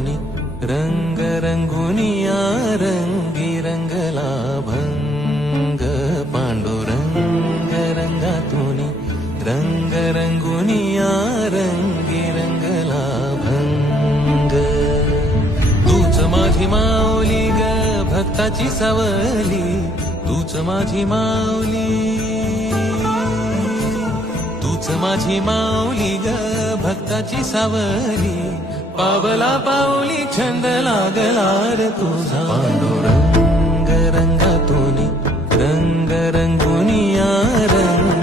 रंगातूनी रंग रंगुनिया रंगी रंगला भंग पांडुरंग रंगातूनी रंग रंगुनिया रंगी रंगला भंग तूच माझी माऊली ग भक्ताची सावली तूच माझी माऊली तूच माझी माऊली ग भक्ताची सावली पावला पाऊली छंद लागला रे तुझा पांडुरंग रंगातूनी रंग रंगुनिया रंग